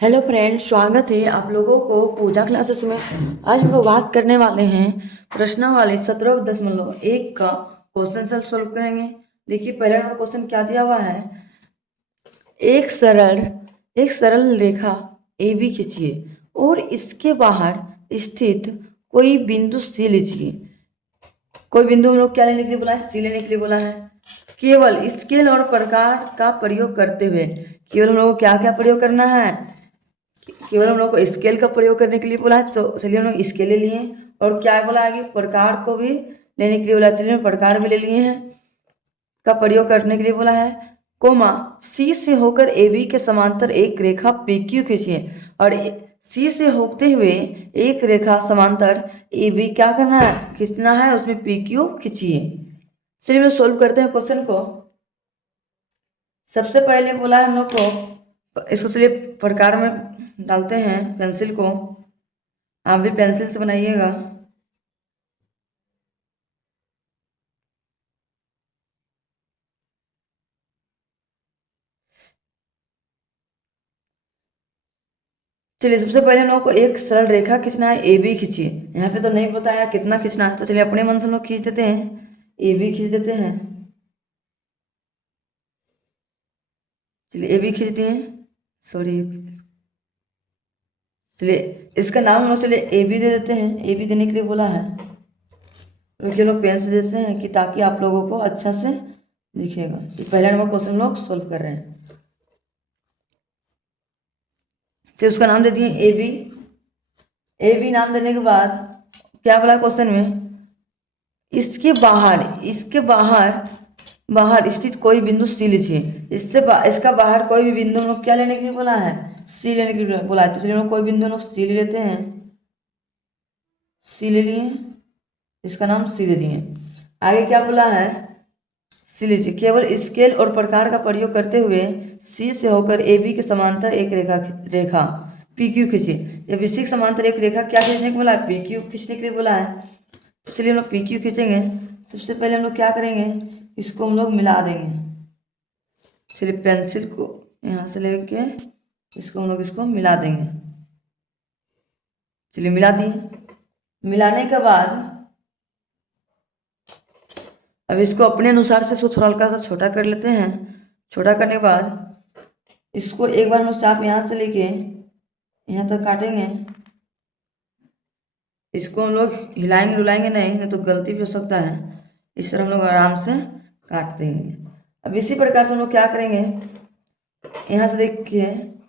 Hello friends, स्वागत है आप लोगों को पूजा क्लासेस में। आज हम लोग बात करने वाले हैं प्रश्नावली 17.1 का क्वेश्चन सॉल्व करेंगे। देखिए, पहला नंबर क्वेश्चन क्या दिया हुआ है। एक सरल एक सरल रेखा ए बी खींचिए और इसके बाहर स्थित कोई बिंदु सी लीजिए। कोई बिंदु हम लोग क्या लेने के लिए बोला है? सी लेने के लिए बोला है। केवल स्केल और प्रकार का प्रयोग करते हुए, केवल हम लोग को क्या क्या प्रयोग करना है? केवल हम लोग को स्केल का प्रयोग करने के लिए बोला है, तो चलिए हम लोग स्केल ले लिए। और क्या बोला है कि प्रकार को भी लेने के लिए बोला है, चलिए हम प्रकार भी ले लिए हैं। का प्रयोग करने के लिए बोला है। कोमा सी से होकर ए बी के समांतर एक रेखा पी क्यू खींचिए। और सी से होते हुए एक रेखा समांतर ए बी क्या करना है? खींचना है, उसमें पी क्यू खींचिए। चलिए हम सोल्व करते हैं क्वेश्चन को। सबसे पहले बोला है हम लोग को, इसको चलिए प्रकार में डालते हैं पेंसिल को। आप भी पेंसिल से बनाइएगा। चलिए, सबसे पहले हम लोग को एक सरल रेखा खींचना है, ए बी खींचिए। यहाँ पे तो नहीं बताया कितना खींचना है, तो चलिए अपने मन से हम लोग खींच देते हैं, ए बी खींच देते हैं। चलिए ए बी खींच दिए। सॉरी, चलिए इसका नाम हम लोग चलिए ए बी दे देते हैं। ए बी देने के लिए बोला है, रुकिए लोग पेन से देते हैं कि ताकि आप लोगों को अच्छा से दिखेगा। ये पहला नंबर क्वेश्चन लोग सोल्व कर रहे हैं। फिर उसका नाम दे दिए ए बी। ए बी नाम देने के बाद क्या बोला क्वेश्चन में? इसके बाहर स्थित कोई बिंदु सी लीजिए। इसका बाहर कोई भी बिंदु हम लोग क्या लेने के लिए बोला है? सी लेने के लिए बोला है। तो चलिए हम लोग कोई बिंदु हम लोग सी ले लेते हैं। सी ले लिए, इसका नाम सी दे दिए। आगे क्या बोला है? सी लीजिए, केवल स्केल और प्रकार का प्रयोग करते हुए सी से होकर ए बी के समांतर एक रेखा पी क्यू खींचिए। जब इसी के समांतर एक रेखा क्या खींचने को बोला है? पी क्यू खींचने के लिए बोला है। तो चलिए हम लोग पी क्यू खींचेंगे। सबसे पहले हम लोग क्या करेंगे? इसको हम लोग मिला देंगे। चलिए पेंसिल को यहाँ से लेके इसको हम लोग इसको मिला देंगे। चलिए मिला दिए। मिलाने के बाद अब इसको अपने अनुसार से इसको थोड़ा हल्का सा छोटा कर लेते हैं। छोटा करने के बाद इसको एक बार हम चाप यहाँ से लेके यहाँ तक काटेंगे। इसको हम लोग हिलाएंगे डुलाएंगे नहीं तो गलती भी हो सकता है। इस तरह हम लोग आराम से काट देंगे। अब इसी प्रकार से हम लोग क्या करेंगे? यहाँ से देखिए,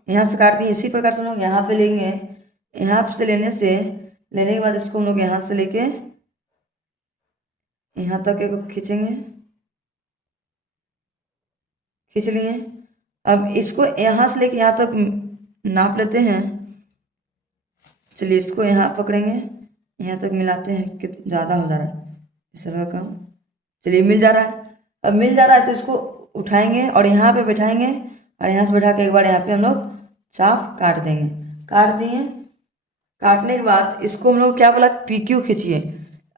यहाँ से काट दिए। इसी प्रकार से हम लोग यहाँ पे लेंगे। यहाँ से लेने के बाद इसको हम लोग यहाँ से लेके यहाँ तक एक खींचेंगे। खींच लिए। अब इसको यहाँ से लेके यहाँ तक नाप लेते हैं। चलिए इसको यहाँ पकड़ेंगे, यहाँ तक मिलाते हैं कि ज़्यादा हो जा रहा है इस तरह का। चलिए मिल जा रहा है। अब मिल जा रहा है तो इसको उठाएंगे और यहाँ पे बैठाएंगे और यहाँ से बैठा के एक बार यहाँ पे हम लोग साफ काट देंगे। काट दिए। काटने के बाद इसको हम लोग क्या बोला? पी क्यू खींचिए।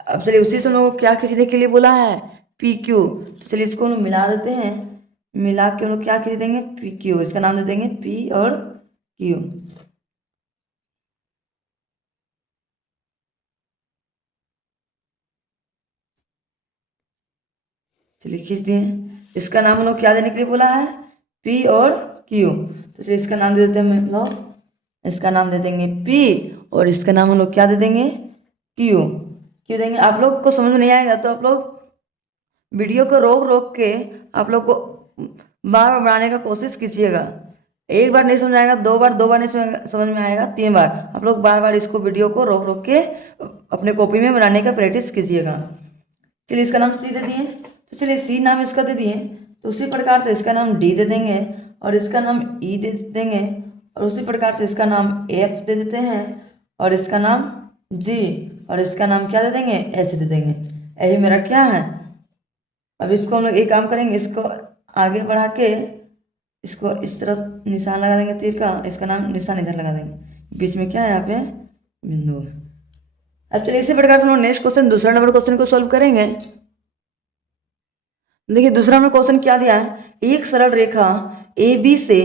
अब चलिए उसी से हम लोग को क्या खींचने के लिए बोला है? P Q. तो चलिए इसको हम लोग मिला देते हैं। मिला के हम लोग क्या खींच देंगे? P Q. इसका नाम दे देंगे पी और क्यू। चलिए खींच दिए। इसका नाम हम लोग क्या देने के लिए बोला है? पी और क्यू। तो चलिए इसका नाम दे देते हैं हम लोग। इसका नाम दे देंगे पी और इसका नाम हम लोग क्या दे देंगे? क्यू। क्यों देंगे? आप लोग को समझ में नहीं आएगा तो आप लोग वीडियो को रोक रोक के आप लोग को बार बार बनाने का कोशिश कीजिएगा। एक बार नहीं समझ आएगा, दो बार नहीं समझ में आएगा, 3 बार आप लोग बार बार इसको वीडियो को रोक रोक के अपने कॉपी में बनाने का प्रैक्टिस कीजिएगा। चलिए इसका नाम सी दे दिए। तो चलिए सी नाम इसका दे दिए, तो उसी प्रकार से इसका नाम डी दे देंगे और इसका नाम ई दे देंगे और उसी प्रकार से इसका नाम एफ दे देते हैं और इसका नाम जी और इसका नाम क्या दे देंगे? एच दे देंगे। यही मेरा क्या है। अब इसको हम लोग एक काम करेंगे, इसको आगे बढ़ा के इसको इस तरह निशान लगा देंगे तीर का। इसका नाम निशान इधर लगा देंगे। बीच में क्या है? यहाँ पे बिंदु है। अब चलिए इसी प्रकार से हम लोग नेक्स्ट क्वेश्चन, दूसरा नंबर क्वेश्चन को सॉल्व करेंगे। देखिए दूसरा नंबर क्वेश्चन क्या दिया है? एक सरल रेखा ए बी से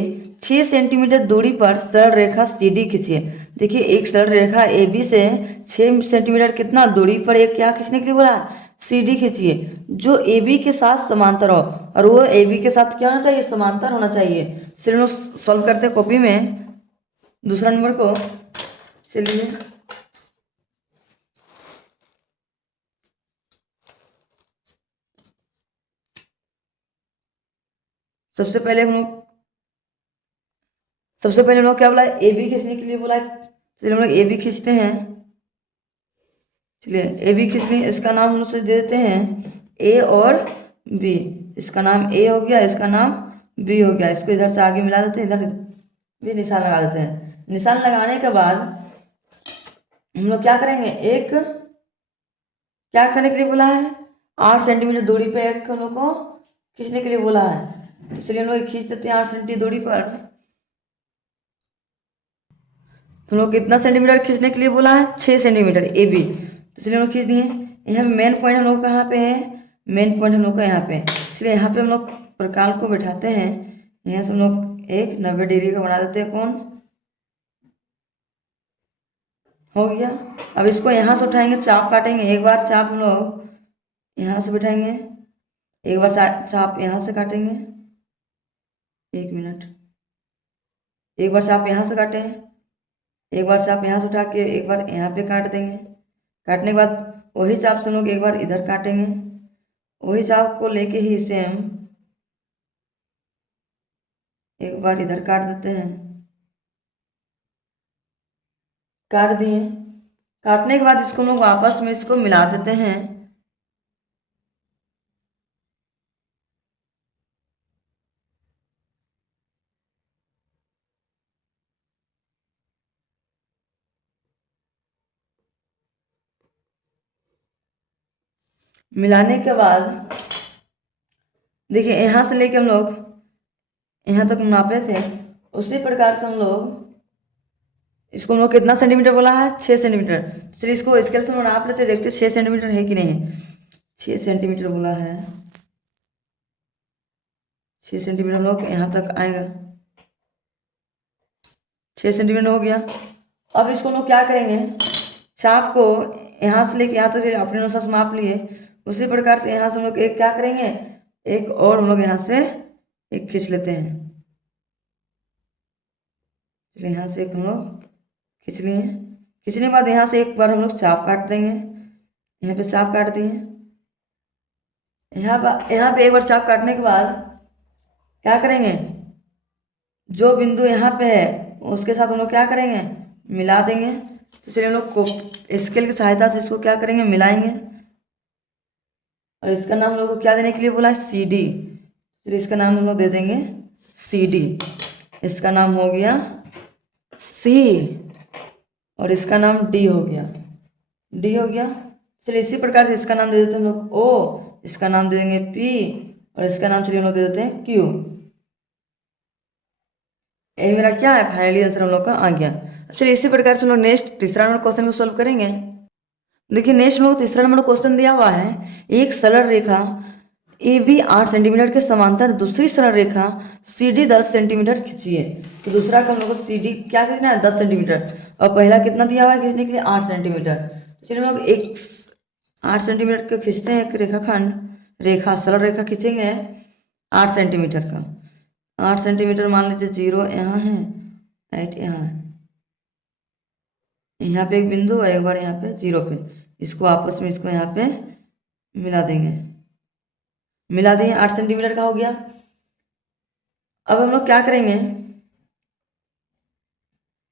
6 सेंटीमीटर दूरी पर सरल रेखा सी डी खींचिए। देखिए एक सरल रेखा ए बी से 6 सेंटीमीटर कितना दूरी पर एक क्या खींचने के लिए बोला, सी डी खींचिए जो ए बी के साथ समांतर हो, और वो ए बी के साथ क्या होना चाहिए, समांतर होना चाहिए। चलिए हम लोग सॉल्व करते हैं कॉपी में दूसरा नंबर को। चलिए सबसे पहले हम लोग क्या बोला, ए बी खींचने के लिए बोला है। चलिए हम लोग ए बी खींचते हैं। चलिए ए बी खींच लें, इसका नाम हम लोग से दे देते हैं ए और बी। इसका नाम ए हो गया, इसका नाम बी हो गया। इसको इधर से आगे मिला देते हैं, इधर भी निशान लगा देते हैं। निशान लगाने के बाद हम लोग क्या करेंगे, एक क्या करने के लिए बोला है, 8 सेंटीमीटर दूरी पे एक हम लोग को खींचने के लिए बोला है। तो चलिए हम लोग खींच देते हैं 8 सेंटीमीटर दूरी पर। तो हम लोग कितना सेंटीमीटर खींचने के लिए बोला है, 6 सेंटीमीटर ए बी। तो चलिए हम लोग खींच दिए। यहाँ मेन पॉइंट हम लोग कहाँ पे है, मेन पॉइंट हम लोग का यहाँ पे। चलिए यहाँ पे हम लोग प्रकार को बैठाते हैं। यहाँ से हम लोग एक 90 डिग्री का बना देते हैं कोण, हो गया। अब इसको यहाँ से उठाएंगे, चाप काटेंगे। एक बार चाप हम लोग यहाँ से बैठाएंगे, एक बार चाप यहाँ से काटेंगे। एक मिनट, एक बार चाप यहाँ से काटें, एक बार चाप यहाँ से उठा के एक बार यहाँ पे काट देंगे। काटने के बाद वही चाप से हम लोग एक बार इधर काटेंगे, वही चाप को लेके ही सेम एक बार इधर काट देते हैं। काट दिए। काटने के बाद इसको हम लोग आपस में इसको मिला देते हैं। मिलाने के बाद देखिए यहाँ से लेके हम लोग यहाँ तक नापे थे, उसी प्रकार से हम लोग इसको हम लोग कितना सेंटीमीटर बोला है, 6 सेंटीमीटर। चलिए इसको स्केल से हम लोग नाप लेते हैं, देखते 6 सेंटीमीटर है कि नहीं। 6 सेंटीमीटर बोला है, 6 सेंटीमीटर हम लोग यहाँ तक आएगा। 6 सेंटीमीटर हो गया। अब इसको हम लोग क्या करेंगे, चाप को यहाँ से लेके यहाँ तक अपने अनुसार से माप लिए, उसी प्रकार से यहाँ से हम लोग एक क्या करेंगे, एक और हम लोग यहाँ से एक खींच लेते हैं। चलिए यहाँ से एक हम लोग खींच लिए। खींचने के बाद यहाँ से एक बार हम लोग चाप काट देंगे। यहाँ पे चाप काट दिए। यहाँ पे एक बार चाप काटने के बाद क्या करेंगे, जो बिंदु यहाँ पे है उसके साथ हम लोग क्या करेंगे, मिला देंगे। तो चलिए हम लोग को स्केल की सहायता से इसको क्या करेंगे, मिलाएंगे। और इसका नाम हम लोग को क्या देने के लिए बोला है, सी डी। चलिए इसका नाम हम लोग दे देंगे सी डी। इसका नाम हो गया सी और इसका नाम डी हो गया, डी हो गया। चलिए इसी प्रकार से इसका नाम दे देते हैं हम लोग ओ, इसका नाम दे देंगे पी और इसका नाम चलिए हम लोग दे देते हैं क्यू। ये मेरा क्या है, फाइनली आंसर हम लोग का आ गया। चलिए इसी प्रकार से हम लोग नेक्स्ट तीसरा नंबर क्वेश्चन को सॉल्व करेंगे। देखिए नेक्स्ट हम लोग तीसरा नंबर क्वेश्चन दिया हुआ है, एक सरल रेखा ए बी 8 सेंटीमीटर के समांतर दूसरी सरल रेखा सी डी 10 सेंटीमीटर खींचिए। तो दूसरा का हम लोग को सी डी क्या खींचना है, 10 सेंटीमीटर, और पहला कितना दिया हुआ है खींचने के लिए, 8 सेंटीमीटर। तो चलिए हम लोग एक 8 सेंटीमीटर का खींचते हैं, एक रेखाखंड, रेखा सरल रेखा खींचेंगे 8 सेंटीमीटर का। 8 सेंटीमीटर मान लीजिए, 0 यहाँ है, 8 यहाँ है। यहाँ पे एक बिंदु और एक बार यहाँ पे 0 पे, इसको आपस में इसको यहाँ पे मिला देंगे। मिला दिए, 8 सेंटीमीटर का हो गया। अब हम लोग क्या करेंगे,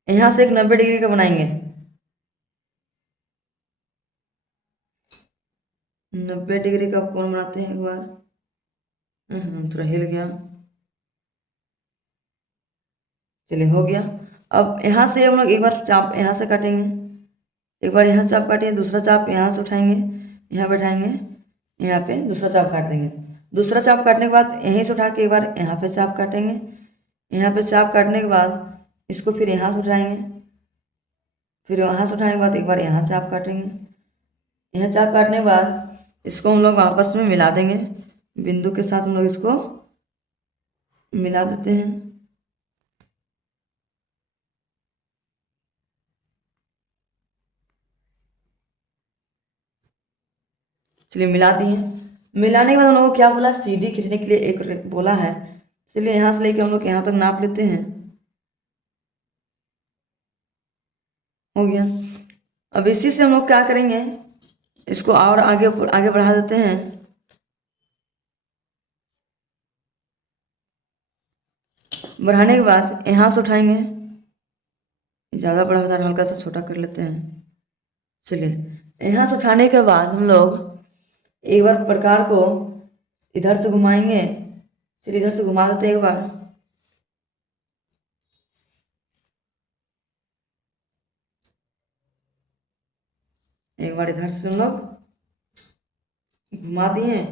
यहाँ से एक 90 डिग्री का बनाएंगे। 90 डिग्री का कोण बनाते हैं एक बार। थोड़ा हिल गया, चलिए हो गया। अब यहाँ से हम लोग एक बार चाप यहाँ से काटेंगे, एक बार यहाँ चाप काटेंगे, दूसरा चाप यहाँ से उठाएंगे, यहाँ बैठाएंगे, यहाँ पे दूसरा चाप काट देंगे। दूसरा चाप काटने के बाद यहीं से उठा के एक बार यहाँ पे चाप काटेंगे। यहाँ पे चाप काटने के बाद इसको फिर यहाँ से उठाएंगे, फिर वहाँ से उठाने के बाद एक बार यहाँ चाप काटेंगे। यहाँ चाप काटने के बाद इसको हम लोग आपस में मिला देंगे, बिंदु के साथ हम लोग इसको मिला देते हैं। चलिए मिला दिए। मिलाने के बाद हम लोग को क्या बोला, सीडी खींचने के लिए एक बोला है। चलिए यहाँ से लेके हम लोग यहाँ तक नाप लेते हैं। हो गया। अब इसी से हम लोग क्या करेंगे, इसको और आगे आगे बढ़ा देते हैं। बढ़ाने के बाद यहाँ से उठाएंगे, ज़्यादा बड़ा होता है, हल्का सा छोटा कर लेते हैं। चलिए यहाँ से उठाने के बाद हम लोग एक बार प्रकार को इधर से घुमाएंगे। चलिए इधर से घुमा देते हैं एक बार। एक बार इधर से हम लोग घुमा दिए।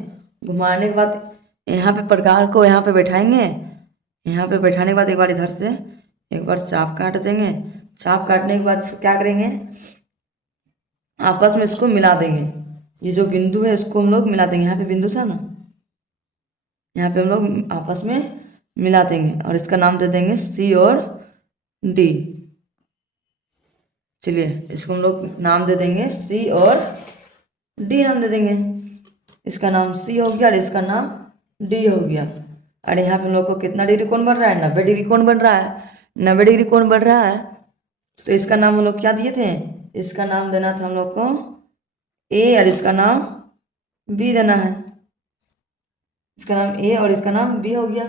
घुमाने के बाद यहाँ पे प्रकार को यहाँ पे बैठाएंगे। यहाँ पे बैठाने के बाद एक बार इधर से एक बार चाप काट देंगे। चाप काटने के बाद इसको क्या करेंगे, आपस में इसको मिला देंगे। ये जो बिंदु है इसको हम लोग मिला देंगे। यहाँ पे बिंदु था ना, यहाँ पे हम लोग आपस में मिला देंगे और इसका नाम दे देंगे सी और डी। चलिए इसको हम लोग नाम दे देंगे सी और डी नाम दे देंगे। इसका नाम सी हो गया और इसका नाम डी हो गया। और यहाँ पे हम लोग को कितना डिग्री कोण बन रहा है, 90 डिग्री कोण बन रहा है। 90 डिग्री कोण बढ़ रहा है तो इसका नाम हम लोग क्या दिए थे, इसका नाम देना था हम लोग को ए और इसका नाम बी देना है। इसका नाम ए और इसका नाम बी हो गया।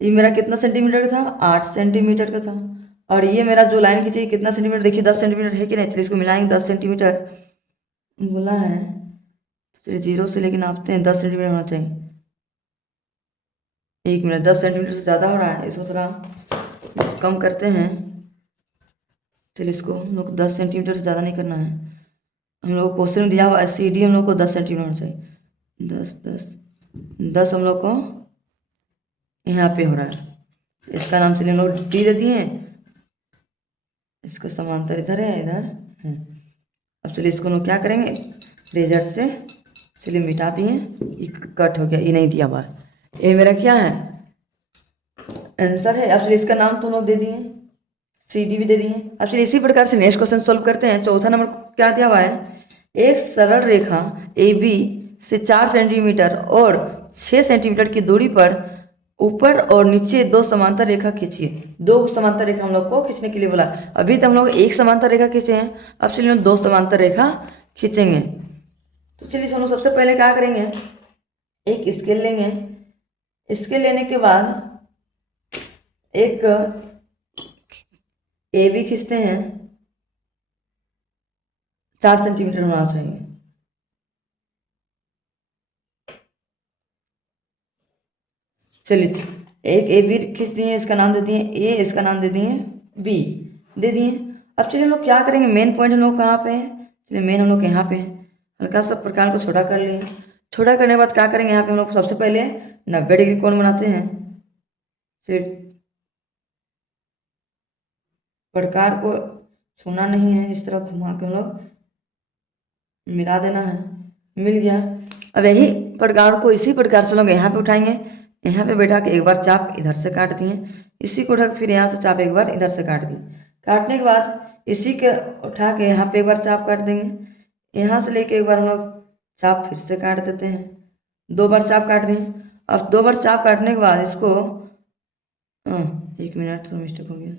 ये मेरा कितना सेंटीमीटर का था, 8 सेंटीमीटर का था। और ये मेरा जो लाइन खींची कितना सेंटीमीटर, देखिए 10 सेंटीमीटर है कि नहीं। चलिए इसको मिलाएंगे, 10 सेंटीमीटर बोला है। चलिए 0 से लेके नापते हैं, 10 सेंटीमीटर होना चाहिए। 1 मिनट, 10 सेंटीमीटर से ज़्यादा हो रहा है, इसको थोड़ा कम करते हैं। चलिए इसको हम लोग को 10 सेंटीमीटर से ज़्यादा नहीं करना है। हम लोग को क्वेश्चन में दिया हुआ है सी डी हम लोग को 10 सेंटीमीटर होना चाहिए। 10 हम लोग को यहाँ पे हो रहा है। इसका नाम चलिए हम लोग डी दे दिए। इसका समांतर इधर है, इधर है। अब चलिए इसको हम लोग क्या करेंगे, रेजर से चलिए मिटा दिए। ये कट हो गया, ये नहीं दिया हुआ है। ये मेरा क्या है, आंसर है। अब चलिए इसका नाम तो हम लोग दे दिए, सी डी भी दे दिए। अब चलिए इसी प्रकार से नेक्स्ट क्वेश्चन सॉल्व करते हैं। चौथा नंबर क्या दिया हुआ है, एक सरल रेखा ए बी से 4 सेंटीमीटर और 6 सेंटीमीटर की दूरी पर ऊपर और नीचे 2 समांतर रेखा खींचिए। 2 समांतर रेखा हम लोग को खींचने के लिए बोला। अभी तक हम लोग एक समांतर रेखा खींचे हैं, अब चलिए हम 2 समांतर रेखा खींचेंगे। तो चलिए हम लोग सबसे पहले क्या करेंगे, एक स्केल लेंगे। स्केल लेने के बाद एक ए बी खींचते हैं, 4 सेंटीमीटर होना चाहिए। चलिए एक ए बी खींच दिए, इसका नाम दे दिए ए, इसका नाम दे दिए बी दे दिए। अब चलिए हम लोग क्या करेंगे, मेन पॉइंट हम लोग कहाँ पे है, चलिए मेन हम लोग यहाँ पे है। हल्का सा प्रकार को छोटा कर लिए। छोटा करने के बाद क्या करेंगे, यहाँ पे हम लोग सबसे पहले 90 डिग्री कोण बनाते हैं। चलिए प्रकार को छूना नहीं है, इस तरह घुमा के हम लोग मिला देना है। मिल गया। अब यही प्रकार को इसी प्रकार से लोग यहाँ पे उठाएंगे। यहाँ पे बैठा के एक बार चाप इधर से काट दिए, इसी को उठा के फिर यहाँ से चाप एक बार इधर से काट दिए। काटने के बाद इसी के उठा के यहाँ पे एक बार चाप काट देंगे। यहाँ से लेके एक बार हम लोग चाप फिर से काट देते हैं। 2 बार चाप काट दिए। अब 2 बार चाप काटने के बाद इसको 1 मिनट, तो मिस्टेक हो गया।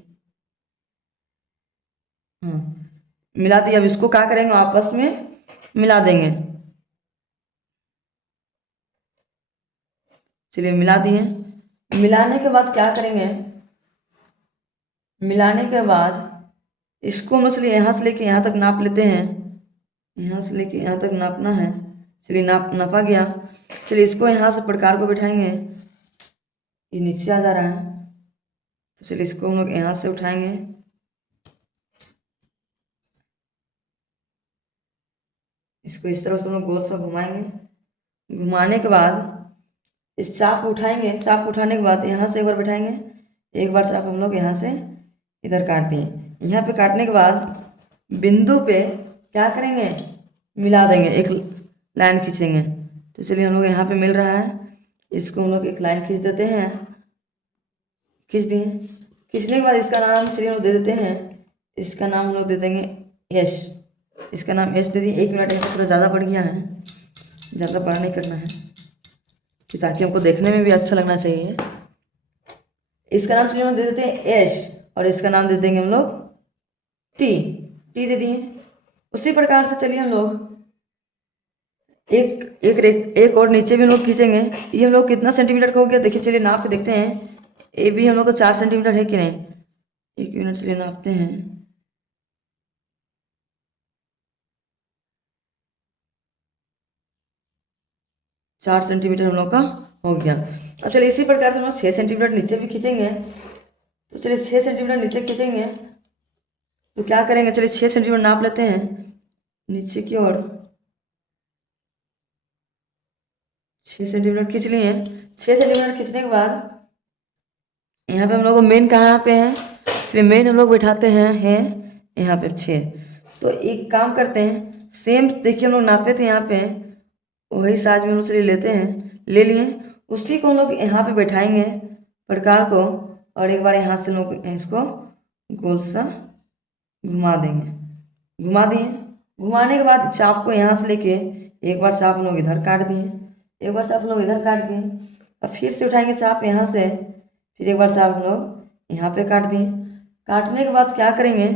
मिला दिया। अब इसको क्या करेंगे, आपस में मिला देंगे। चलिए मिला दिए। मिलाने के बाद क्या करेंगे, मिलाने के बाद इसको हम चलिए यहाँ से लेके यहाँ तक नाप लेते हैं। यहाँ से लेके यहाँ तक नापना है। चलिए नापा गया। चलिए इसको यहाँ से प्रकार को बैठाएंगे। ये नीचे आ जा रहा है, तो चलिए इसको हम लोग यहाँ से उठाएंगे। इसको इस तरह से हम लोग गोल सा घुमाएंगे। घुमाने के बाद इस चाप को उठाएंगे। चाप को उठाने के बाद यहाँ से एक बार बैठाएंगे। एक बार चाप हम लोग यहाँ से इधर काट दिए। यहाँ पे काटने के बाद बिंदु पे क्या करेंगे, मिला देंगे, एक लाइन खींचेंगे। तो चलिए हम लोग यहाँ पे मिल रहा है, इसको हम लोग एक लाइन खींच देते हैं खींच दिए। खींचने के बाद इसका नाम चलिए हम लोग दे देते हैं, इसका नाम हम लोग दे देंगे यश। इसका नाम यश दे दिए। 1 मिनट यहाँ पर थोड़ा ज़्यादा बढ़ गया है, ज़्यादा बड़ा नहीं करना है कि ताकि हमको देखने में भी अच्छा लगना चाहिए। इसका नाम चलिए हम दे देते हैं यश और इसका नाम दे देंगे हम लोग टी। टी दे दिए। उसी प्रकार से चलिए हम लोग एक और नीचे भी हम लोग खींचेंगे। ये हम लोग कितना सेंटीमीटर का हो गया देखिए, चलिए नाप के देखते हैं। ये भी हम लोग को 4 सेंटीमीटर है कि नहीं। 1 मिनट चलिए नापते हैं। 4 सेंटीमीटर हम लोग का हो गया। अब चलिए इसी प्रकार से हम लोग 6 सेंटीमीटर नीचे भी खींचेंगे। तो चलिए 6 सेंटीमीटर नीचे खींचेंगे तो क्या करेंगे, चलिए 6 सेंटीमीटर नाप लेते हैं नीचे की ओर। 6 सेंटीमीटर खींच लिए। 6 सेंटीमीटर खींचने के बाद यहाँ पे हम लोग को मेन कहाँ पे है, चलिए मेन हम लोग बैठाते हैं यहाँ पे 6। तो एक काम करते हैं, सेम देखिए हम लोग नापे थे यहाँ पे, वही साइज में हम लोग चलिए लेते हैं, ले लिए। उसी को हम लोग यहाँ पे बैठाएंगे प्रकार को, और एक बार यहाँ से लोग इसको गोल सा घुमा देंगे। घुमा दिए। घुमाने के बाद चाप को यहाँ से लेके एक बार चाप हम लोग इधर काट दिए, एक बार चाप हम लोग इधर काट दिए। अब फिर से उठाएंगे चाप यहाँ से, फिर एक बार चाप हम लोग यहाँ पे काट दिए। काटने के बाद क्या करेंगे,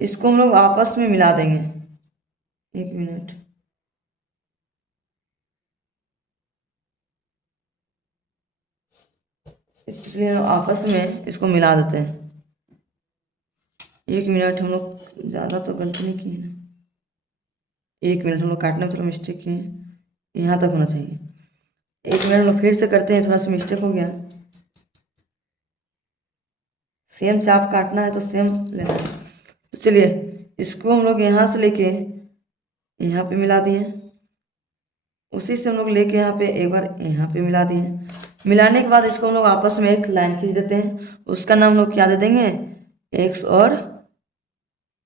इसको हम लोग आपस में मिला देंगे। 1 मिनट। इसलिए हम लोग आपस में इसको मिला देते हैं। 1 मिनट। हम लोग ज़्यादा तो गलती नहीं किए ना। 1 मिनट हम लोग काटने में थोड़ा मिस्टेक किए, यहाँ तक होना चाहिए। 1 मिनट हम लोग फिर से करते हैं, थोड़ा सा मिस्टेक हो गया। सेम चाप काटना है तो सेम लेना है। तो चलिए इसको हम लोग यहाँ से लेके यहाँ पे मिला दिए। उसी से हम लोग लेके यहाँ पे एक बार यहाँ पे मिला दिए। मिलाने के बाद इसको हम लोग आपस में एक लाइन खींच देते हैं। उसका नाम हम लोग क्या दे देंगे, एक्स और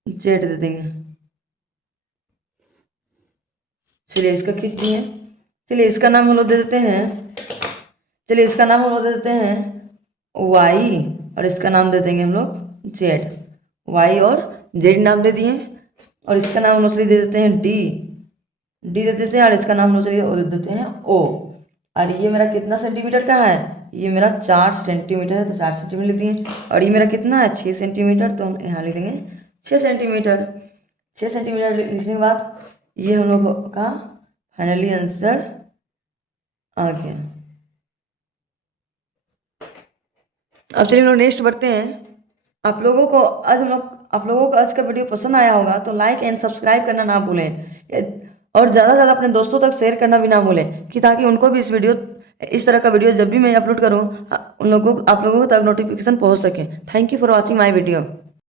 जेड दे देंगे। चलिए इसका खींच दिए। चलिए इसका नाम हम लोग दे देते हैं, चलिए इसका नाम हम लोग दे देते हैं वाई, और इसका नाम दे देंगे हम लोग जेड। वाई और जेड नाम दे दिए। और इसका नाम हम लोग चलिए दे देते हैं डी। डी दे देते हैं, और इसका नाम हम लोग चलिए दे देते हैं ओ। और ये मेरा कितना सेंटीमीटर का है, ये मेरा 4 सेंटीमीटर है, तो 4 सेंटीमीटर लिख दिए। और ये मेरा कितना है 6 सेंटीमीटर, तो हम यहाँ लिख देंगे 6 सेंटीमीटर। 6 सेंटीमीटर लिखने के बाद ये हम लोग का फाइनली आंसर आ गया। अब चलिए हम लोग नेक्स्ट बढ़ते हैं। आप लोगों को आज का वीडियो पसंद आया होगा तो लाइक एंड सब्सक्राइब करना ना भूलें, और ज़्यादा से ज़्यादा अपने दोस्तों तक शेयर करना भी ना भूलें, कि ताकि उनको भी इस तरह का वीडियो जब भी मैं अपलोड करूँ आप लोगों को तक नोटिफिकेशन पहुँच सके। Thank you for watching my video.